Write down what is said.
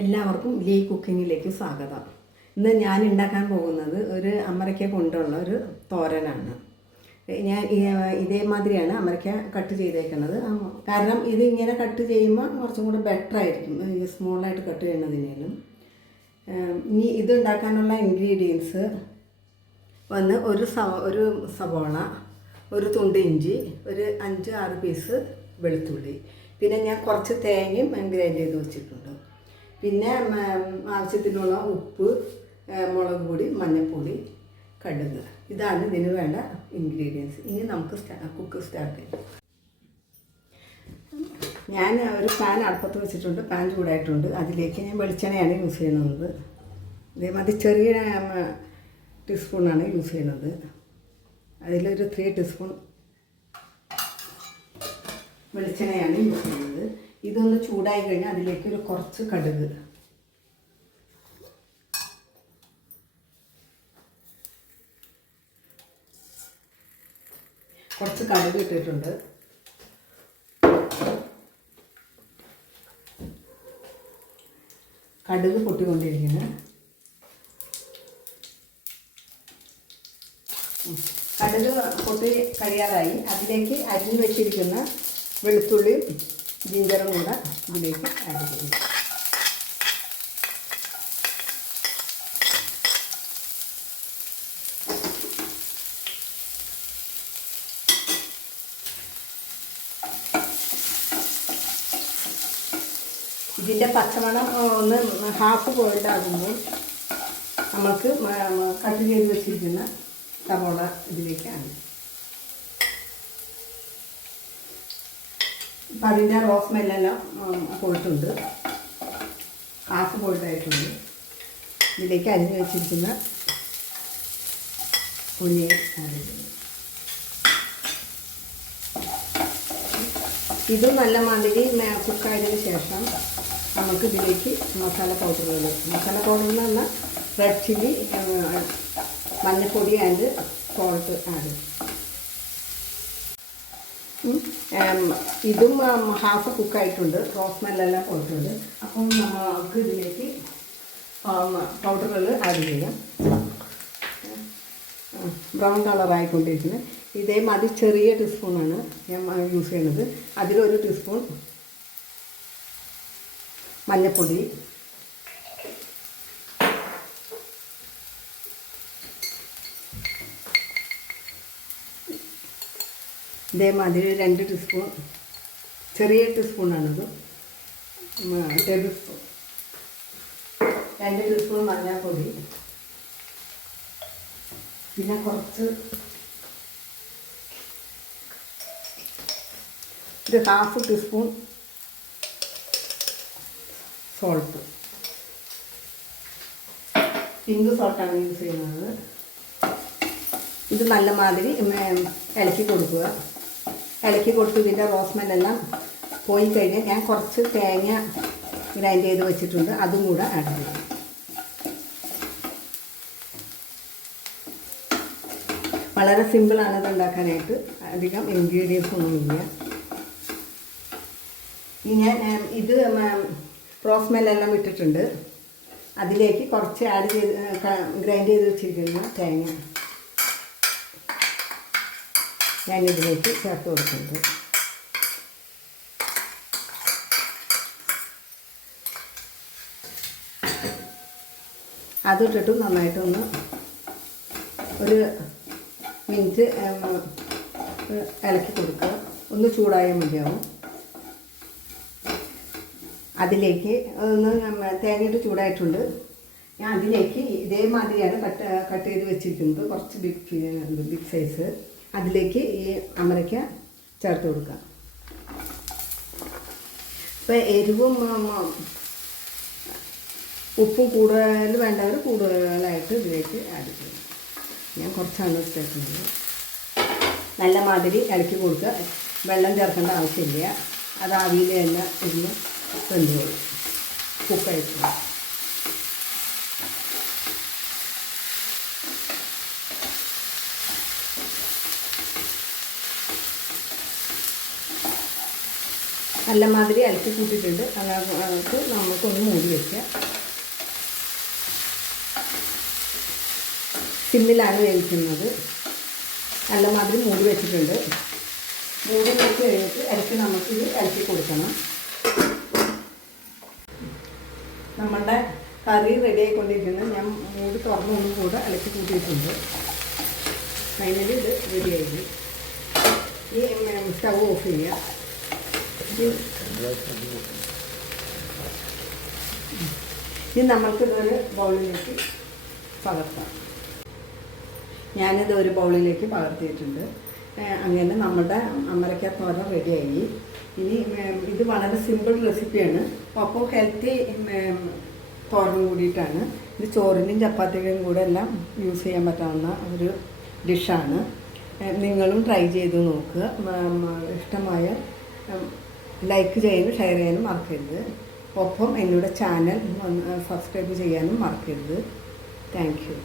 എല്ലാവർക്കും ലീ കുക്കിങ്ങിലേക്ക് സ്വാഗതം. ഇന്ന് ഞാൻ ഉണ്ടാക്കാൻ പോകുന്നത് ഒരു അമരയ്ക്ക കൊണ്ടുള്ള ഒരു തോരനാണ്. ഞാൻ ഇതേമാതിരിയാണ് അമരയ്ക്ക കട്ട് ചെയ്തേക്കുന്നത്. കാരണം ഇത് ഇങ്ങനെ കട്ട് ചെയ്യുമ്പോൾ കുറച്ചും കൂടെ ബെറ്റർ ആയിരിക്കും സ്മോളായിട്ട് കട്ട് ചെയ്യുന്നതിനേലും. ഇനി ഇതുണ്ടാക്കാനുള്ള ഇൻഗ്രീഡിയൻസ് വന്ന് ഒരു സവോള, ഒരു തുണ്ട് ഇഞ്ചി, ഒരു 5-6 പീസ് വെളുത്തുള്ളി, പിന്നെ ഞാൻ കുറച്ച് തേങ്ങയും ഗ്രൈൻഡ് ചെയ്ത് വെച്ചിട്ടുണ്ട്. പിന്നെ ആവശ്യത്തിനുള്ള ഉപ്പ്, മുളക് പൊടി, മഞ്ഞൾപ്പൊടി, കടുക്. ഇതാണ് ഇതിന് വേണ്ട ഇൻഗ്രീഡിയൻസ്. ഇനി നമുക്ക് കുക്ക് സ്റ്റാർട്ട് ചെയ്യാം. ഞാൻ ഒരു പാൻ അടുപ്പത്ത് വെച്ചിട്ടുണ്ട്. പാൻ ചൂടായിട്ടുണ്ട്. അതിലേക്ക് ഞാൻ വെളിച്ചെണ്ണയാണ് യൂസ് ചെയ്യുന്നത്. ഇതേമാതിരി ചെറിയ ടീസ്പൂണാണ് യൂസ് ചെയ്യുന്നത്. അതിലൊരു 3 ടീസ്പൂൺ വെളിച്ചെണ്ണയാണ് യൂസ് ചെയ്യുന്നത്. ഇതൊന്ന് ചൂടായി കഴിഞ്ഞാൽ അതിലേക്ക് ഒരു കുറച്ച് കടുക്, ഇട്ടിട്ടുണ്ട്. കടുക് പൊട്ടിക്കൊണ്ടിരിക്കുന്നു. കടുക് പൊട്ടി കഴിയാറായി. അതിലേക്ക് അരിഞ്ഞു വെച്ചിരിക്കുന്ന വെളുത്തുള്ളിയും ജിഞ്ചറും കൂടെ ഇതിലേക്ക് ആഡ് ചെയ്യും. ഇതിൻ്റെ പച്ചമണം ഒന്ന് ഹാഫ് ബോയിൽഡ് ആകുമ്പോൾ നമുക്ക് കട്ട് ചെയ്ത് വെച്ചിരിക്കുന്ന സവോള ഇതിലേക്ക് ആഡ് ചെയ്യും. അപ്പം അതിൻ്റെ റോസ് സ്മെല്ലെല്ലാം പോയിട്ടുണ്ട്, ഹാഫ് ബോയിൽഡായിട്ടുണ്ട്. ഇതിലേക്ക് അരിഞ്ഞ് വെച്ചിരിക്കുന്ന ഉള്ളി ആഡ് ചെയ്യും. ഇത് നല്ല മാതിരി കുക്കായതിന് ശേഷം നമുക്ക് ഇതിലേക്ക് മസാല പൗഡർ എന്ന് പറഞ്ഞാൽ റെഡ് ചില്ലി, മഞ്ഞൾപ്പൊടി ആൻഡ് സോൾട്ട് ആഡ്. ഇതും ഹാഫ് കുക്കായിട്ടുണ്ട്, റോസ് സ്മെല്ലെല്ലാം പോയിട്ടുണ്ട്. അപ്പം നമുക്ക് ഇതിലേക്ക് പൗഡറുകൾ ആഡ് ചെയ്യാം. ബ്രൗൺ കളറായിക്കൊണ്ടിരിക്കുന്നത്. ഇതേമാതിരി ചെറിയ ടീസ്പൂണാണ് ഞാൻ യൂസ് ചെയ്യുന്നത്. അതിലൊരു ടീസ്പൂൺ മഞ്ഞൾപ്പൊടി, ഇതേമാതിരി 2 ടീസ്പൂൺ, ചെറിയ ടീസ്പൂണാണത്, ടേബിൾ സ്പൂൺ, 2 ടീസ്പൂൺ മഞ്ഞൾപ്പൊടി, പിന്നെ കുറച്ച് ഒരു ഹാഫ് ടീസ്പൂൺ സോൾട്ട്, പിങ്ക് സോൾട്ടാണ് യൂസ് ചെയ്യുന്നത്. ഇത് നല്ല മാതിരി ഇളക്കി കൊടുക്കുക. ഇളക്കി കൊടുത്ത് ഇതിൻ്റെ റോസ്മെല്ലാം പോയി കഴിഞ്ഞാൽ ഞാൻ കുറച്ച് തേങ്ങ ഗ്രൈൻഡ് ചെയ്ത് വെച്ചിട്ടുണ്ട്, അതും കൂടെ ആഡ് ചെയ്യും. വളരെ സിമ്പിളാണ് ഇത് ഉണ്ടാക്കാനായിട്ട്, അധികം ഇൻഗ്രീഡിയൻസ് ഒന്നുമില്ല. ഇനി ഞാൻ ഇത് റോസ്മെല്ലാം ഇട്ടിട്ടുണ്ട്. അതിലേക്ക് കുറച്ച് ആഡ് ചെയ്ത് ഗ്രൈൻഡ് ചെയ്ത് വെച്ചിരിക്കുന്ന തേങ്ങ ഞാനിതിലേക്ക് ചേർത്ത് കൊടുക്കുന്നുണ്ട്. അതിട്ടിട്ട് നന്നായിട്ടൊന്ന് ഒരു മിനിറ്റ് ഇളക്കി കൊടുക്കുക. ഒന്ന് ചൂടായാൽ മതിയാവും. അതിലേക്ക് ഒന്ന് തേങ്ങയിട്ട് ചൂടായിട്ടുണ്ട്. ഞാൻ അതിലേക്ക് ഇതേമാതിരിയാണ് കട്ട് ചെയ്ത് വെച്ചിരിക്കുന്നത്, കുറച്ച് ബിഗ് സൈസ്. അതിലേക്ക് ഈ അമരയ്ക്ക ചേർത്ത് കൊടുക്കാം. ഇപ്പോൾ എരിവും ഉപ്പും കൂടുതൽ വേണ്ടവർ കൂടുതലായിട്ട് ഇതിലേക്ക് ആഡ് ചെയ്യും. ഞാൻ കുറച്ചാണ് ചേർക്കുന്നത്. നല്ല മാതിരി ഇളക്കി കൊടുക്കുക. വെള്ളം ചേർക്കേണ്ട ആവശ്യമില്ല. അത് ആവിയിൽ തന്നെ ഇരുന്ന് വെന്തോളും, കുക്കായിട്ട്. നല്ല മാതിരി ഇളക്കി കൂട്ടിയിട്ടുണ്ട്. അതിനകത്ത് നമുക്കൊന്ന് മൂടി വയ്ക്കുക. സിമ്മിലാണ് വേവിക്കുന്നത്. നല്ല മാതിരി മൂടി വെച്ചിട്ടുണ്ട്. മൂടി വെച്ച് കഴിഞ്ഞിട്ട് ഇടയ്ക്ക് നമുക്കിത് ഇളക്കി കൊടുക്കണം. നമ്മളുടെ കറി റെഡി ആയിക്കൊണ്ടിരിക്കുന്നത് ഞാൻ മൂടി തുറന്നൊന്നും കൂടെ ഇളക്കി കൂട്ടിയിട്ടുണ്ട്. ഫൈനലി ഇത് റെഡിയായി. ഈ സ്റ്റൗ ഓഫ് ചെയ്യുക. ഇനി നമ്മൾക്കിതൊരു ബൗളിലേക്ക് പകർത്താം. ഞാനിത് ഒരു ബൗളിലേക്ക് പകർത്തിയിട്ടുണ്ട്. അങ്ങനെ നമ്മുടെ അമരക്ക തോരൻ റെഡിയായി. ഇനി ഇത് വളരെ സിമ്പിൾ റെസിപ്പിയാണ്, ഒപ്പം ഹെൽത്തി തോരനും കൂടിയിട്ടാണ്. ഇത് ചോറിൻ്റെയും ചപ്പാത്തിയുടെയും കൂടെ എല്ലാം യൂസ് ചെയ്യാൻ പറ്റാവുന്ന ഒരു ഡിഷാണ്. നിങ്ങളും ട്രൈ ചെയ്ത് നോക്കുക. ഇഷ്ടമായ ലൈക്ക് ചെയ്യാനും ഷെയർ ചെയ്യാനും മറക്കരുത്. ഒപ്പം എന്നോട് ചാനൽ സബ്സ്ക്രൈബ് ചെയ്യാനും മറക്കരുത്. Thank you.